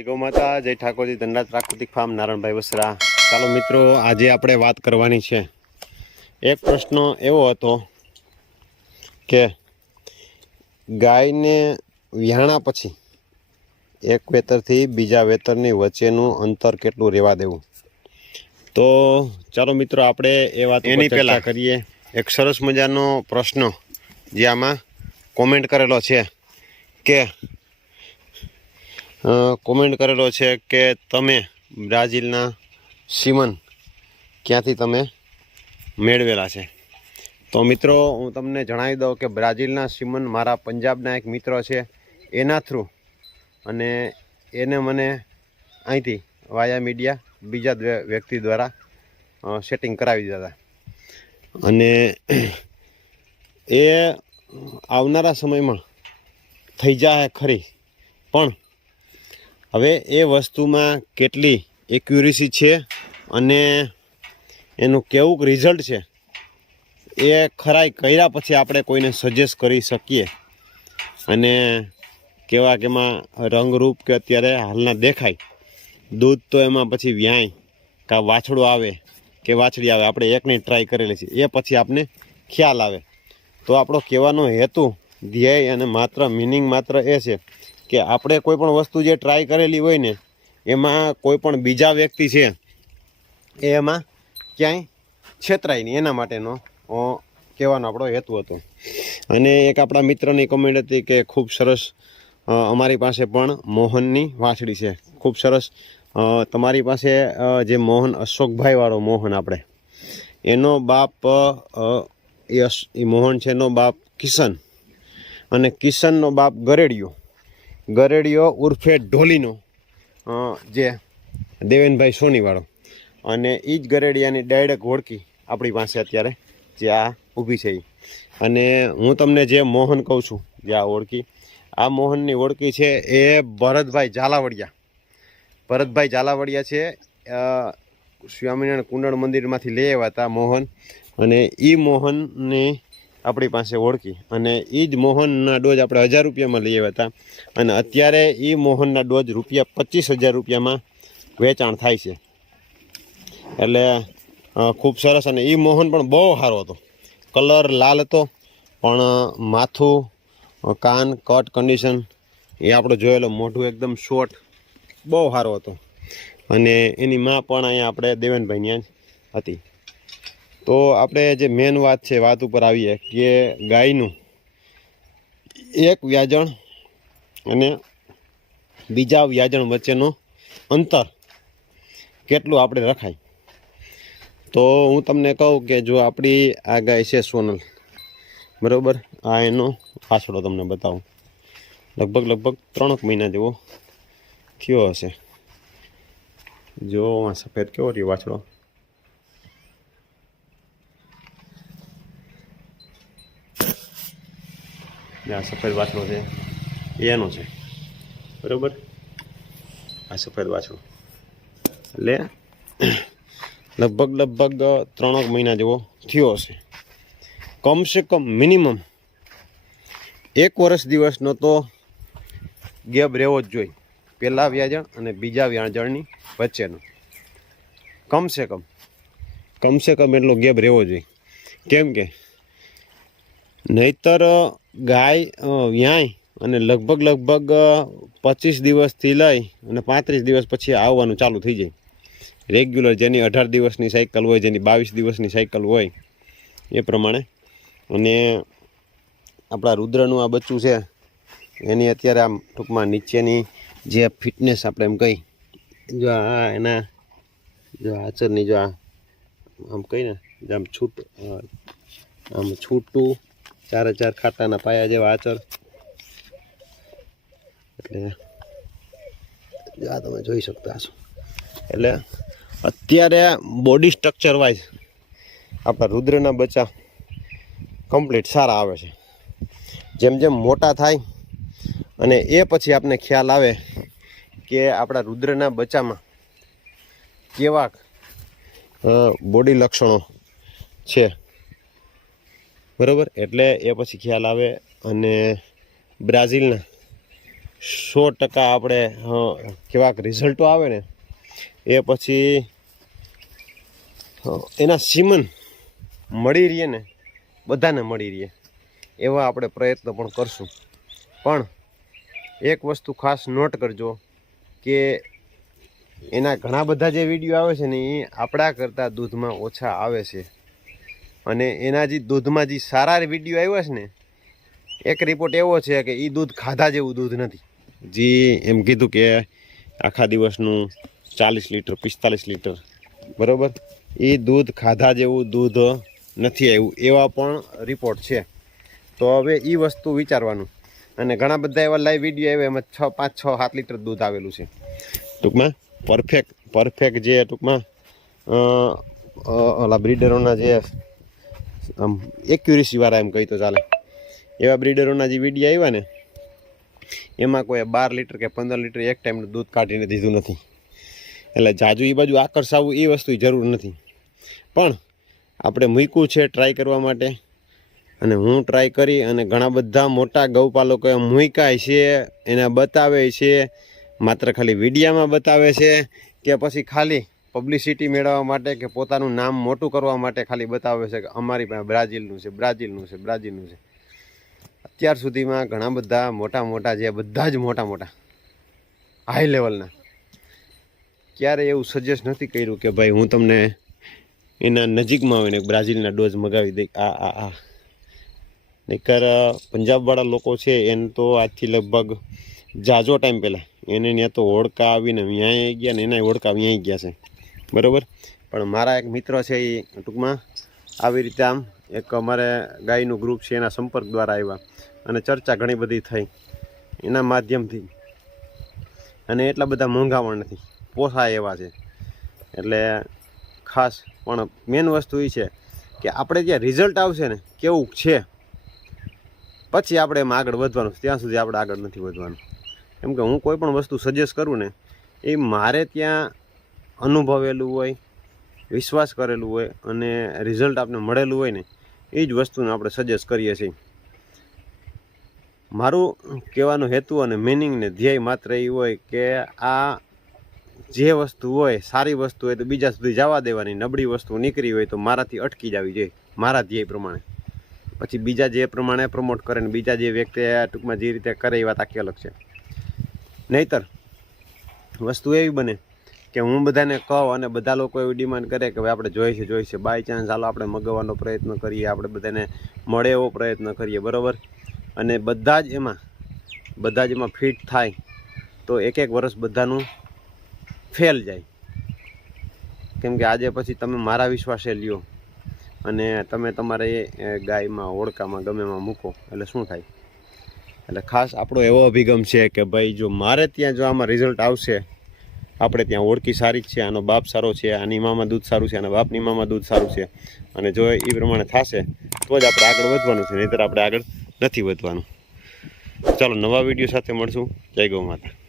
જય ગૌ માતા, જય ઠાકોરજી, દંડાત પ્રાકૃતિક ફાર્મ, નારણભાઈ વસરા. ચાલો મિત્રો, આજે આપણે વાત કરવાની છે. એક પ્રશ્ન એવો હતો કે ગાયને વિહાણા પછી એક વેતરથી બીજા વેતરની વચ્ચેનું અંતર કેટલું રહેવા દેવું. તો ચાલો મિત્રો, આપણે એ વાત એની પહેલાં કરીએ. એક સરસ મજાનો પ્રશ્ન જે આમાં કોમેન્ટ કરેલો છે કે તમે બ્રાઝિલના સીમન ક્યાંથી તમે મેળવેલા છે. તો મિત્રો, હું તમને જણાવી દઉં કે બ્રાઝિલના સીમન મારા પંજાબના એક મિત્ર છે, એના થ્રુ, અને એને મને અહીંથી વાયા મીડિયા બીજા વ્યક્તિ દ્વારા સેટિંગ કરાવી દીધા હતા. અને એ આવનારા સમયમાં થઈ જાય ખરી, પણ હવે એ વસ્તુમાં કેટલી એક્યુરેસી છે અને એનું કેવું રિઝલ્ટ છે એ ખરાઈ કર્યા પછી આપણે કોઈને સજેસ્ટ કરી શકીએ. અને કેમાં રંગરૂપ કે અત્યારે હાલના દેખાય, દૂધ તો એમાં પછી વ્યાય કાં વાછડું આવે કે વાછડી આવે, આપણે એકની ટ્રાય કરેલી છે, એ પછી આપને ખ્યાલ આવે. તો આપણો કહેવાનો હેતુ, ધ્યેય અને માત્ર મિનિંગ માત્ર એ છે કે આપણે કોઈ પણ વસ્તુ જે ટ્રાય કરેલી હોય ને, એમાં કોઈ પણ બીજા વ્યક્તિ છે એમાં ક્યાંય છેતરાય નહીં, એના માટેનો કહેવાનો આપણો હેતુ હતો. અને એક આપણા મિત્રની કમેન્ટ હતી કે ખૂબ સરસ, અમારી પાસે પણ મોહનની વાછડી છે, ખૂબ સરસ. તમારી પાસે જે મોહન, અશોકભાઈ વાળો મોહન, આપણે એનો બાપ એ મોહન છે, એનો બાપ કિશન, અને કિશનનો બાપ ગરેડિયો ઉર્ફે ઢોલીનો, જે દેવેનભાઈ સોનીવાળો. અને એ જ ગરેડિયાની ડાયરેક્ટ ઓળખી આપણી પાસે અત્યારે જે આ ઊભી છે એ. અને હું તમને જે મોહન કહું છું, જે આ ઓળખી, આ મોહનની ઓળખી છે એ ભરતભાઈ ઝાલાવડિયા છે. સ્વામિનારાયણ કુંડળ મંદિરમાંથી લઈ આવ્યા હતા મોહન, અને એ મોહનની આપણી પાસે ઓળખી. અને એ જ મોહનના ડોઝ આપણે 1000 રૂપિયામાં લઈ આવ્યા હતા, અને અત્યારે એ મોહનના ડોઝ ₹25,000 રૂપિયામાં વેચાણ થાય છે. એટલે ખૂબ સરસ. અને એ મોહન પણ બહુ સારો હતો, કલર લાલ હતો, પણ માથું, કાન, કટ કન્ડિશન એ આપણો જોયેલો, મોઢું એકદમ શોર્ટ, બહુ સારો હતો. અને એની માં પણ અહીંયા આપણે દેવેનભાઈની હતી. તો આપણે જે મેન વાત છે, વાત ઉપર આવીએ કે ગાયનું એક વ્યાજણ અને બીજા વ્યાજણ વચ્ચેનો અંતર કેટલું આપણે રખાય. તો હું તમને કહું કે જો આપણી આ ગાય છે સોનલ, બરાબર, આ એનો વાછડો તમને બતાવું, લગભગ 3 મહિના જેવો થયો હશે. જો આ સફેદ કેવો રહ્યો વાછડો, આ સફેદ વાછડો છે એનો છે, બરાબર. આ સફેદ વાછડો એટલે લગભગ 3 મહિના જેવો થયો હશે. કમસે કમ મિનિમમ 1 વર્ષ દિવસનો તો ગેપ રહેવો જ જોઈએ, પહેલા વ્યાજણ અને બીજા વ્યાજણની વચ્ચેનો. કમસે કમ એટલો ગેપ રહેવો જોઈએ. કેમ કે નહીતર ગાય વ્યાય અને લગભગ 25 દિવસથી લઈ અને 35 દિવસ પછી આવવાનું ચાલુ થઈ જાય રેગ્યુલર. જેની 18 દિવસની સાયકલ હોય, જેની 22 દિવસની સાયકલ હોય, એ પ્રમાણે. અને આપણા રુદ્રનું આ બચ્ચું છે, એની અત્યારે આમ ટૂંકમાં નીચેની જે ફિટનેસ આપણે એમ કહી, જો આ એના જો આચરની, જો આમ કહીને આમ છૂટું 4 ખાટાના પાયા જેવા આચર, એટલે આ તમે જોઈ શકતા હશો. એટલે અત્યારે બોડી સ્ટ્રક્ચર વાઇઝ આપણા રુદ્રના બચ્ચા કમ્પ્લીટ સારા આવે છે. જેમ જેમ મોટા થાય અને એ પછી આપને ખ્યાલ આવે કે આપણા રુદ્રના બચ્ચામાં કેવા બોડી લક્ષણો છે, બરાબર. એટલે એ પછી ખ્યાલ આવે. અને બ્રાઝિલના 100% આપણે કેવાક રિઝલ્ટો આવે ને એ પછી એના સીમન મળી રહીએ ને બધાને મળી રહીએ એવા આપણે પ્રયત્ન પણ કરશું. પણ એક વસ્તુ ખાસ નોટ કરજો કે એના ઘણા બધા જે વિડીયો આવે છે ને એ આપણા કરતાં દૂધમાં ઓછા આવે છે. અને એના જે દૂધમાં જે સારા વિડીયો આવ્યા છે ને એક રિપોર્ટ એવો છે કે એ દૂધ ખાધા જેવું દૂધ નથી. જે એમ કીધું કે આખા દિવસનું 40 લીટર 45 લીટર બરાબર, એ દૂધ ખાધા જેવું દૂધ નથી આવ્યું એવા પણ રિપોર્ટ છે. તો હવે એ વસ્તુ વિચારવાનું. અને ઘણા બધા એવા લાઈવ વિડીયો આવે એમાં 5, 6, 7 લીટર દૂધ આવેલું છે. ટૂંકમાં પરફેક્ટ જે ટૂંકમાં ઓલા બ્રીડરોના જે આમ એક્યુરેસીવાળા એમ કહી તો ચાલે એવા બ્રીડરોના જે વિડીયો આવ્યા ને એમાં કોઈ 12 લીટર કે 15 લીટર એક ટાઈમનું દૂધ કાઢીને દીધું નથી. એટલે જાજુ એ બાજુ આકર્ષાવવું એ વસ્તુ જરૂર નથી. પણ આપણે મૂક્યું છે ટ્રાય કરવા માટે. અને હું ટ્રાય કરી અને ઘણા બધા મોટા ગૌપાલકોએ મૂક્યા છે, એને બતાવે છે. માત્ર ખાલી વિડીયામાં બતાવે છે કે પછી ખાલી પબ્લિસિટી મેળવવા માટે કે પોતાનું નામ મોટું કરવા માટે ખાલી બતાવે છે કે અમારી પાસે બ્રાઝિલનું છે. અત્યાર સુધીમાં ઘણા બધા મોટા જે બધા જ મોટા હાઈ લેવલના ક્યારે એવું સજેસ્ટ નથી કર્યું કે ભાઈ હું તમને એના નજીકમાં આવીને બ્રાઝિલના ડોઝ મગાવી દઈ. નહીતર પંજાબવાળા લોકો છે એને તો આજથી લગભગ જાજો ટાઈમ પહેલાં એને ત્યાં તો હોડકા આવીને વ્યાંય ગયા ને એના હોડકા વ્યાંય ગયા છે બરાબર. પણ મારા એક મિત્ર છે એ ટૂંકમાં આવી રીતે આમ એક અમારે ગાયનું ગ્રુપ છે એના સંપર્ક દ્વારા આવ્યા અને ચર્ચા ઘણી બધી થઈ એના માધ્યમથી. અને એટલા બધા મોંઘા પણ નથી, પોસાય એવા છે. એટલે ખાસ પણ મેન વસ્તુ એ છે કે આપણે જ્યાં રિઝલ્ટ આવશે ને કેવું છે પછી આપણે એમાં આગળ વધવાનું. ત્યાં સુધી આપણે આગળ નથી વધવાનું. કેમ કે હું કોઈ પણ વસ્તુ સજેસ્ટ કરું ને એ મારે ત્યાં અનુભવેલું હોય, વિશ્વાસ કરેલું હોય અને રિઝલ્ટ આપણે મળેલું હોય ને એ જ વસ્તુને આપણે સજેસ્ટ કરીએ છીએ. મારું કહેવાનો હેતુ અને મિનિંગ ને ધ્યેય માત્ર એ હોય કે આ જે વસ્તુ હોય સારી વસ્તુ હોય તો બીજા સુધી જવા દેવાની, નબળી વસ્તુ નીકળી હોય તો મારાથી અટકી જવી જોઈએ મારા ધ્યેય પ્રમાણે. પછી બીજા જે પ્રમાણે પ્રમોટ કરે ને બીજા જે વ્યક્તિ ટૂંકમાં જે રીતે કરે એ વાત આખી અલગ છે. નહીતર વસ્તુ એવી બને કે હું બધાને કહું અને બધા લોકો એવી ડિમાન્ડ કરે કે ભાઈ આપણે જોઈએ છે બાય ચાન્સ હાલો આપણે મગાવવાનો પ્રયત્ન કરીએ, આપણે બધાને મળે એવો પ્રયત્ન કરીએ બરાબર. અને બધા જ એમાં ફિટ થાય તો એક વર્ષ બધાનું ફેલ જાય. કેમ કે આજે પછી તમે મારા વિશ્વાસે લ્યો અને તમે તમારે એ ગાયમાં હોડકામાં ગમેમાં મૂકો એટલે શું થાય. એટલે ખાસ આપણો એવો અભિગમ છે કે ભાઈ જો મારે ત્યાં જો આમાં રિઝલ્ટ આવશે, આપણે ત્યાં ઓળખી સારી જ છે, આનો બાપ સારો છે, આની મામાં દૂધ સારું છે, આના બાપની મામાં દૂધ સારું છે, અને જો એ પ્રમાણે થશે તો જ આપણે આગળ વધવાનું છે, નહીંતર આપણે આગળ નથી વધવાનું. ચાલો નવા વિડીયો સાથે મળશું. જય ગૌ માતા.